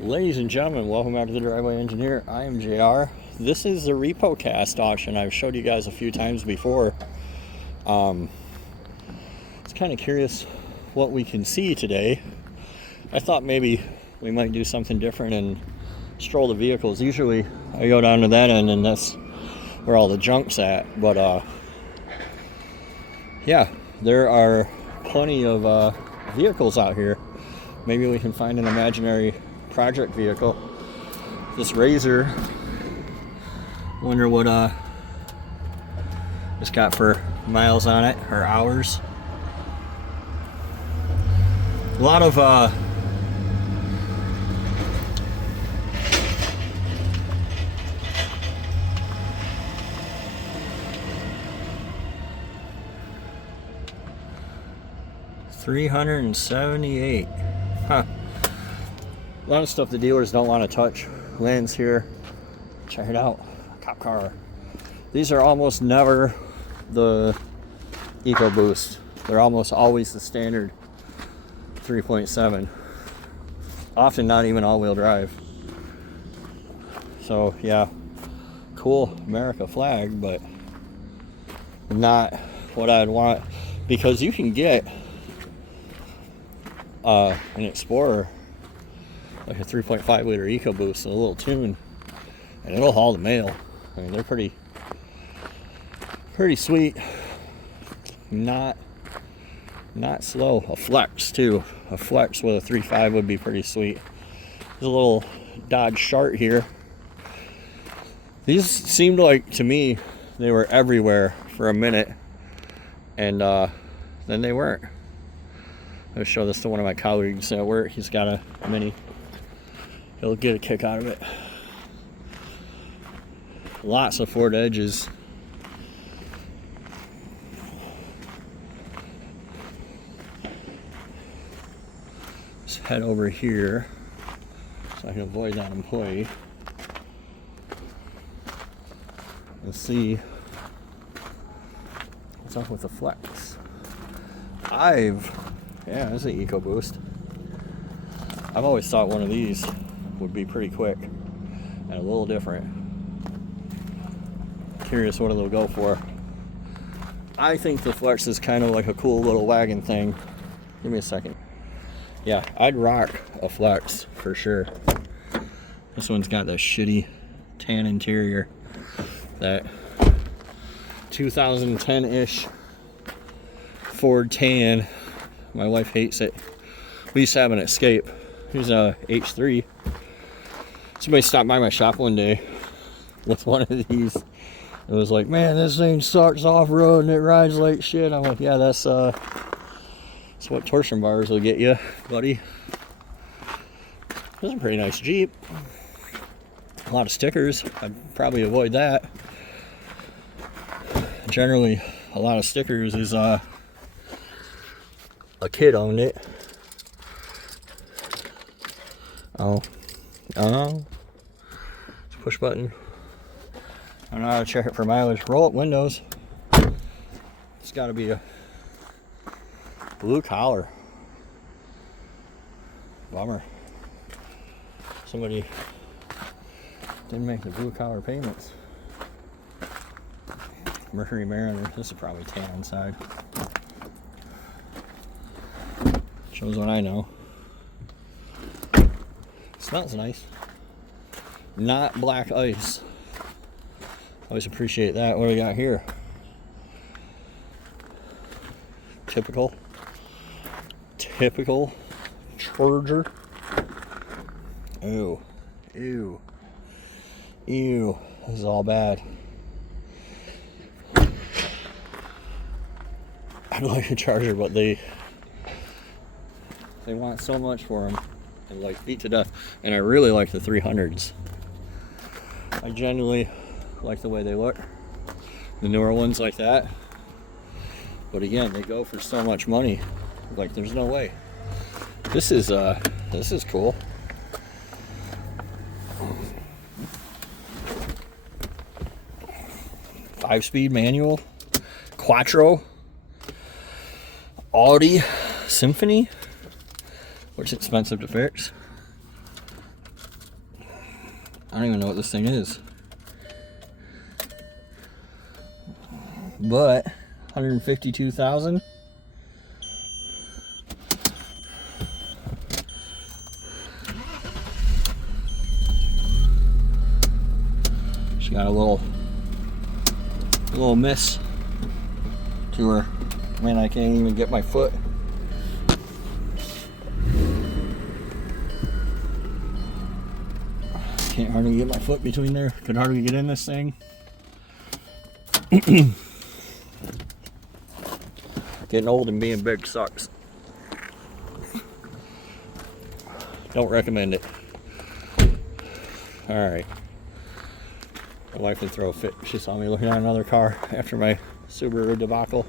Ladies and gentlemen, welcome back to the Driveway Engineer. I am JR. This is the RepoCast auction. I've showed you guys a few times before. It's kind of curious what we can see today. I thought maybe we might do something different and stroll the vehicles. Usually I go down to that end and that's where all the junk's at. But yeah, there are plenty of vehicles out here. Maybe we can find an imaginary project vehicle. This RZR, wonder what it's got for miles on it or hours. A lot of $378. Huh. A lot of stuff the dealers don't want to touch lands here. Check it out. Cop car. These are almost never the EcoBoost. They're almost always the standard 3.7. Often not even all-wheel drive. So yeah, cool America flag, but not what I'd want, because you can get an Explorer, like a 3.5 liter EcoBoost and a little tune, and it'll haul the mail. I mean, they're pretty sweet. Not slow. A Flex too. A Flex with a 3.5 would be pretty sweet. There's a little Dodge Chart here. These seemed like, to me, they were everywhere for a minute, and then they weren't. I'll show this to one of my colleagues at work. He's got a Mini. He'll get a kick out of it. Lots of Ford Edges. Let's head over here so I can avoid that employee. Let's see what's up with the Flex. Yeah, this is an EcoBoost. I've always thought one of these would be pretty quick and a little different. Curious what it'll go for. I think the Flex is kind of like a cool little wagon thing. Give me a second. Yeah, I'd rock a Flex for sure. This one's got that shitty tan interior. That 2010-ish Ford tan. My wife hates it. We used to have an Escape. Here's a H3. Somebody stopped by my shop one day with one of these. It was like, man, this thing starts off-road and it rides like shit. I'm like, yeah, that's what torsion bars will get you, buddy. This is a pretty nice Jeep. A lot of stickers. I'd probably avoid that. Generally, a lot of stickers is a kid owned it. Oh, push button. I don't know how to check it for mileage. Roll up windows. It's got to be a blue collar. Bummer. Somebody didn't make the blue collar payments. Mercury Mariner. This is probably tan inside. Shows what I know. Smells nice. Not black ice. Always appreciate that. What do we got here? Typical Charger. Ew. This is all bad. I'd like a Charger, but they want so much for them. And like beat to death. And I really like the 300s. I genuinely like the way they look. The newer ones like that. But again, they go for so much money. Like, there's no way. This is cool. Five-speed manual. Quattro. Audi Symphony, which is expensive to fix. I don't even know what this thing is. But 152,000. She got a little miss to her. Man, I can't even get my foot. Can't hardly get my foot between there. Could hardly get in this thing. Getting old and being big sucks. Don't recommend it. Alright. My wife would throw a fit. She saw me looking at another car after my Subaru debacle.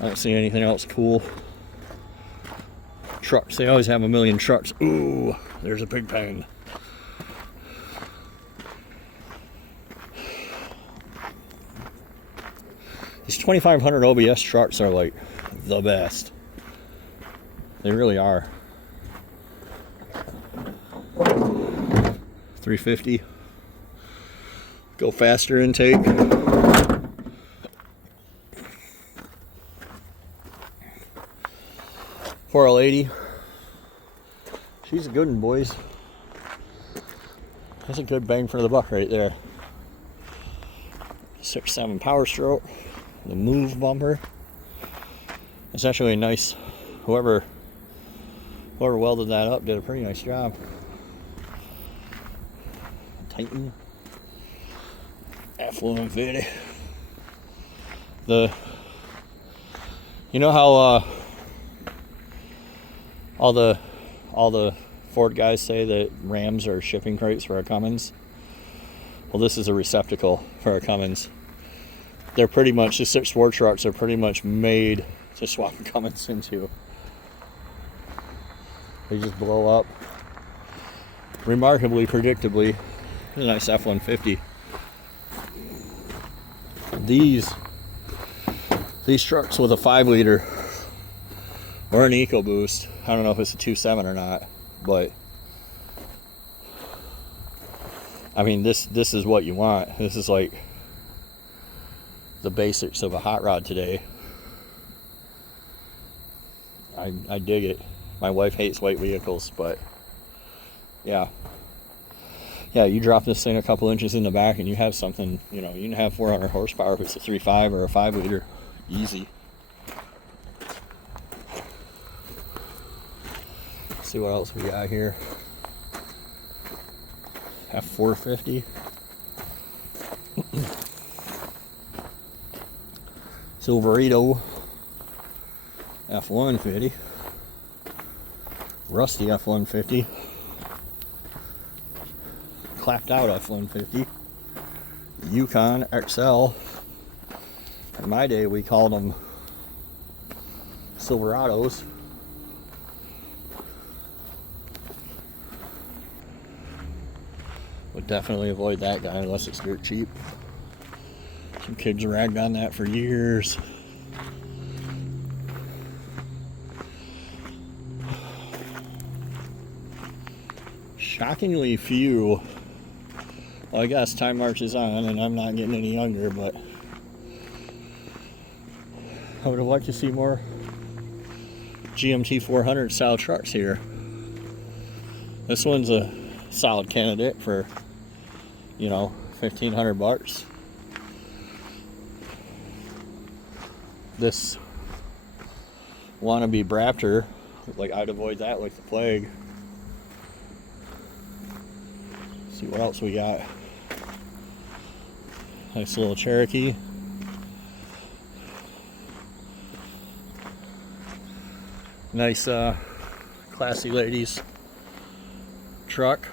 I don't see anything else cool. Trucks. They always have a million trucks. Ooh, there's a pig pen. These 2500 OBS trucks are like the best. They really are. 350. Go faster intake. $480. She's a good one, boys. That's a good bang for the buck right there. 6.7 power stroke. The move bumper. It's actually a nice. Whoever welded that up did a pretty nice job. Titan F-150. You know how all the Ford guys say that Rams are shipping crates for a Cummins? Well, this is a receptacle for a Cummins. They're pretty much, the 6 Ford trucks are pretty much made to swap Cummins into. They just blow up. Remarkably, predictably. A nice F-150. These trucks with a 5-liter or an EcoBoost, I don't know if it's a 2.7 or not, but I mean, this is what you want. This is like the basics of a hot rod today. I dig it. My wife hates white vehicles, but yeah, you drop this thing a couple inches in the back and you have something, you know, you can have 400 horsepower if it's a 3.5 or a 5-liter. Easy. Let's see what else we got here. F450. Silverado. F-150. Rusty F-150. Clapped out F-150. Yukon XL. In my day, we called them Silverados. Would definitely avoid that guy unless it's dirt cheap. Some kids ragged on that for years. Shockingly few. Well, I guess time marches on and I'm not getting any younger, but I would have liked to see more GMT 400 style trucks here. This one's a solid candidate for, you know, $1,500. This wannabe Braptor, like, I'd avoid that like the plague. See what else we got. Nice little Cherokee. Nice classy ladies truck.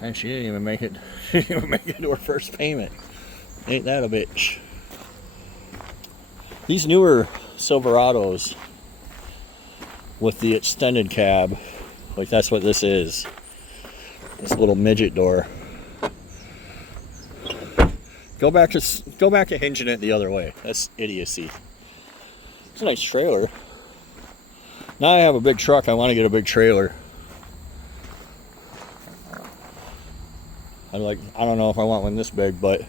And she didn't even make it. She didn't even make it to her first payment. Ain't that a bitch? These newer Silverados with the extended cab, like that's what this is. This little midget door. Go back to hinging it the other way. That's idiocy. It's a nice trailer. Now I have a big truck, I want to get a big trailer. I don't know if I want one this big, but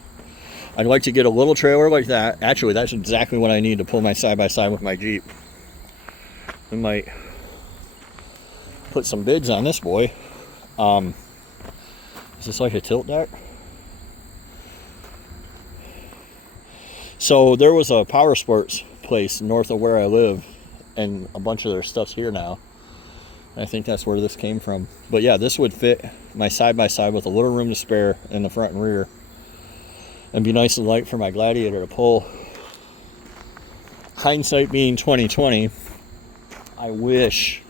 I'd like to get a little trailer like that. Actually, that's exactly what I need to pull my side-by-side with my Jeep. We might put some bids on this boy. Is this like a tilt deck? So there was a power sports place north of where I live, and a bunch of their stuff's here now. I think that's where this came from. But yeah, this would fit my side-by-side with a little room to spare in the front and rear, and be nice and light for my Gladiator to pull. Hindsight being 2020, I wish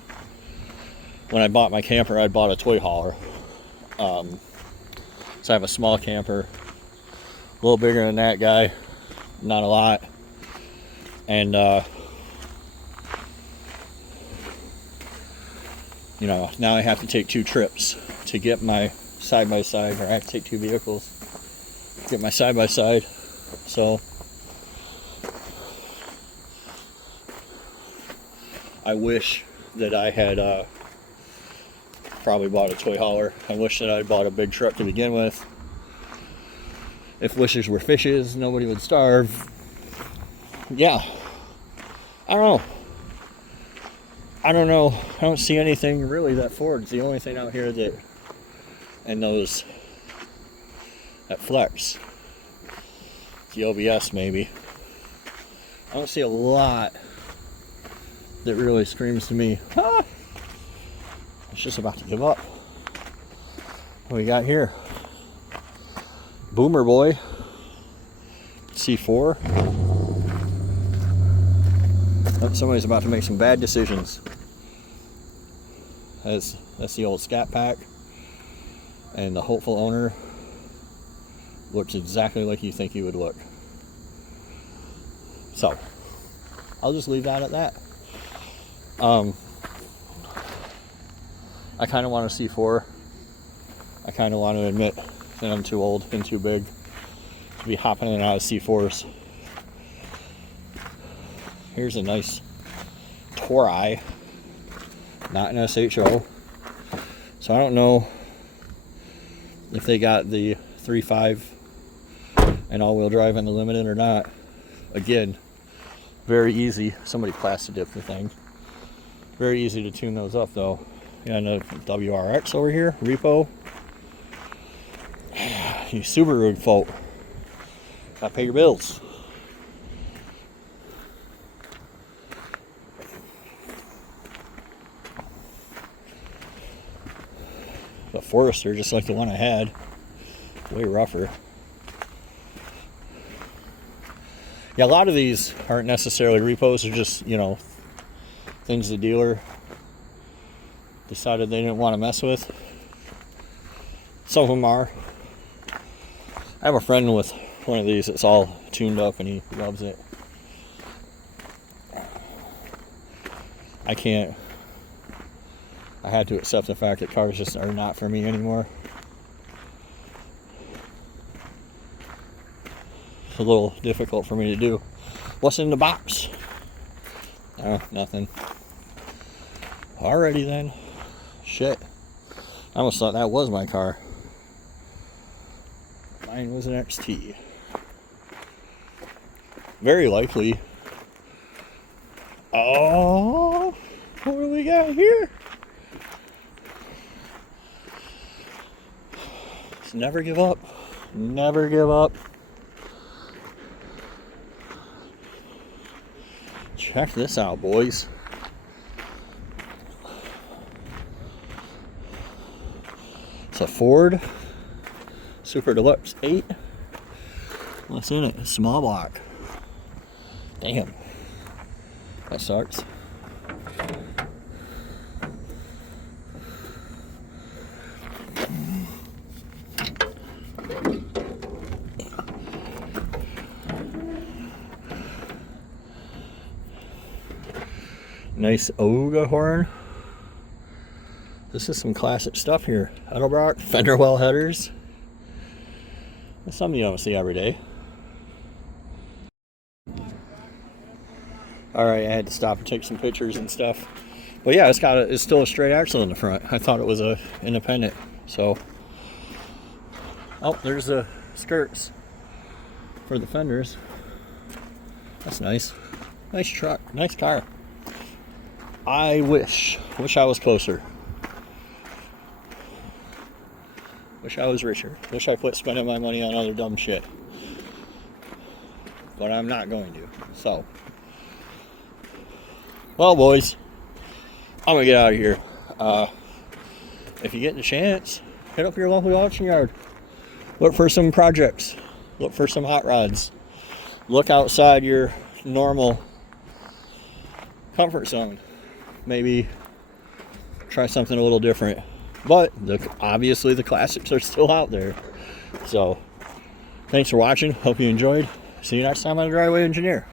when I bought my camper I'd bought a toy hauler. So I have a small camper, a little bigger than that guy, not a lot, and you know, now I have to take 2 trips to get my side-by-side, or I have to take 2 vehicles to get my side-by-side. So I wish that I had probably bought a toy hauler. I wish that I bought a big truck to begin with. If wishes were fishes, nobody would starve. Yeah, I don't know. I don't see anything really that Ford's the only thing out here that, and those that flex. The OBS maybe. I don't see a lot that really screams to me, ah, it's just about to give up. What we got here? Boomer Boy C4. Oh, somebody's about to make some bad decisions. That's the old Scat Pack, and the hopeful owner looks exactly like you think he would look. So I'll just leave that at that. I kind of want a C4. I kind of want to admit that I'm too old and too big to be hopping in and out of C4s. Here's a nice Torai, not an SHO. So I don't know if they got the 3.5 and all-wheel drive in the Limited or not. Again, very easy. Somebody plastic dipped the thing. Very easy to tune those up though. Yeah, and a WRX over here, repo. You Subaru folk, gotta pay your bills. A Forester, just like the one I had, way rougher. Yeah, a lot of these aren't necessarily repos, they're just, you know, things the dealer decided they didn't want to mess with. Some of them are. I have a friend with one of these that's all tuned up and he loves it. I can't. I had to accept the fact that cars just are not for me anymore. It's a little difficult for me to do. What's in the box? Oh, nothing. Alrighty then. Shit. I almost thought that was my car. Mine was an XT. Very likely. Oh, what do we got here? Just never give up. Never give up. Check this out, boys. It's a Ford Super Deluxe 8. What's in it? A small block. Damn. That sucks. Nice Oga horn. This is some classic stuff here. Edelbrock, fender well headers. That's something you don't see every day. Alright, I had to stop and take some pictures and stuff. But yeah, it's still a straight axle in the front. I thought it was a independent. So, oh, there's the skirts for the fenders. That's nice. Nice truck. Nice car. I wish I was closer. Wish I was richer. Wish I quit spending my money on other dumb shit. But I'm not going to. So, well, boys, I'm gonna get out of here. If you get the chance, hit up your local auction yard. Look for some projects. Look for some hot rods. Look outside your normal comfort zone. Maybe try something a little different. But obviously the classics are still out there. So, thanks for watching. Hope you enjoyed. See you next time on The Driveway Engineer.